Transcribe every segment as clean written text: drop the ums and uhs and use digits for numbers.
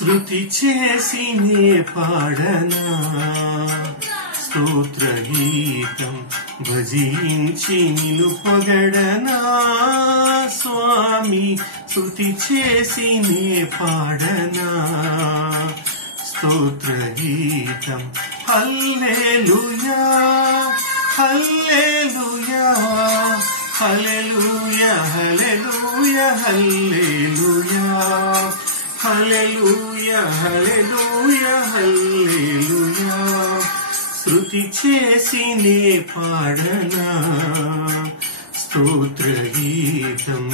స్తుతి చేసి నే పాడనా స్తోత్ర గీతం భజించి నిన్ను పొగడనా స్వామి స్తుతి చేసి నే పాడనా స్తోత్ర గీతం హల్లెలూయా హల్లెలూయా హల్లెలూయా హల్లెలూయా హల్లెలూయా హల్లెలూయా హల్లెలూయా హల్లెలూయా స్తుతి చేసి నే పాడనా స్తోత్ర గీతం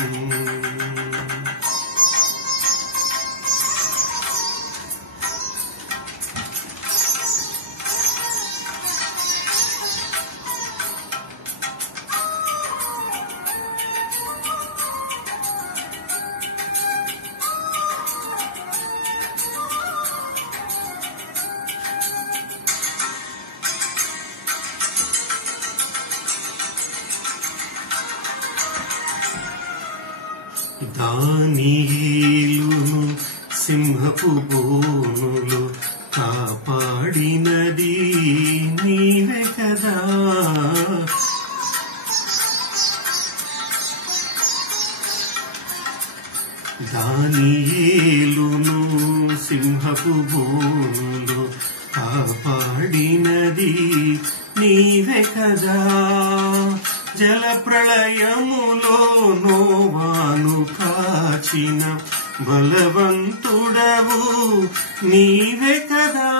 దానియేలును సింహపు బోనులో కాపాడినది నీవే కదా దానియేలును సింహపు బోనులో కాపాడినది నీవే కదా జల ప్రళయములో నోవాను కాచిన బలవంతుడవు నీవే కదా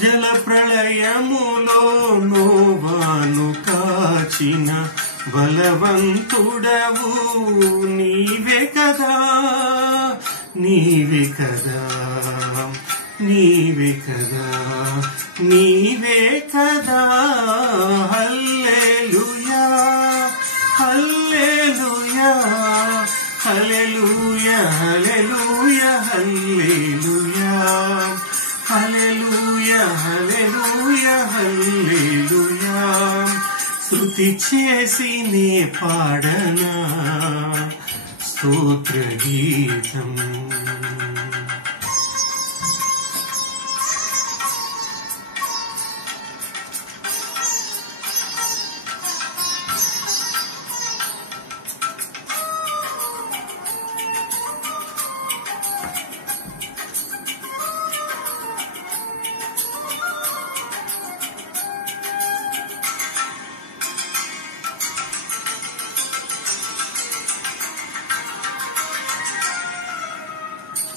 జల ప్రళయములో నోవాను కాచిన బలవంతుడవు నీవే కదా నీవే కదా నీవే కదా నీవే కదా హల్లెలూయా హల్లెలూయా హల్లెలూయా హల్లెలూయా హల్లెలూయా హల్లెలూయా హల్లెలూయా హల్లెలూయా స్తుతి చేసి నే పాడనా స్తోత్ర గీతం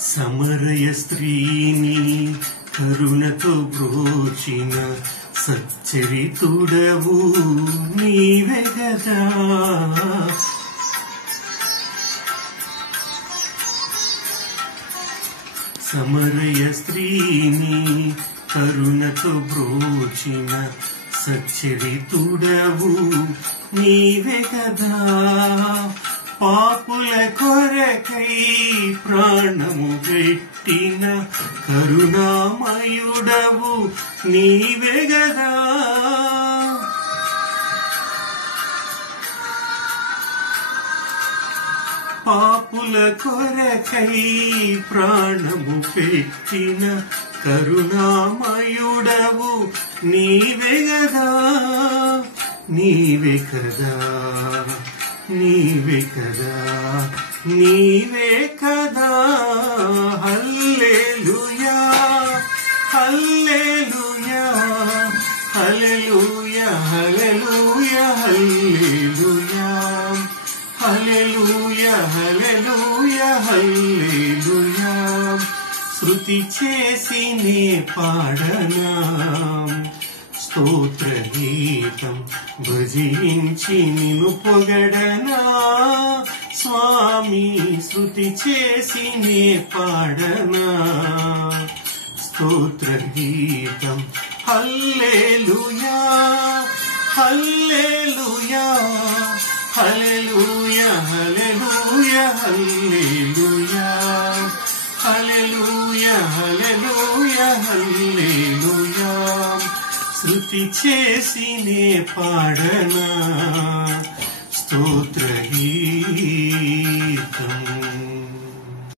సమరయ స్త్రీని కరుణతో బ్రోచిన సచ్చరితుడవు నీవే కదా సమరయ స్త్రీని కరుణతో బ్రోచిన సచ్చరితుడవు నీవే కదా పాపుల కొరకై ప్రాణము పెట్టిన కరుణామయుడవు నీవే గదా పాపుల కొరకై ప్రాణము పెట్టిన కరుణామయుడవు నీవే గదా నీవే కదా నీవే కదా నీవే కదా హల్లెలూయా హల్లెలూయా హల్లెలూయా హల్లెలూయా హల్లెలూయా హల్లెలూయా హల్లెలూయా హల్లెలూయా స్తుతి చేసి నే పాడనా స్తోత్ర గీతం భజించి నిన్ను పొగడనా స్వామి స్తుతి చేసి నే పాడనా స్తోత్ర గీతం హల్లెలూయా హల్లెలూయా హల్లెలూయా హల్లెలూయా హల్లెలూయా హల్లెలూయా హల్లెలూయా హల్లెలూయా స్తుతి చేసి నే పాడనా స్తోత్ర గీతం.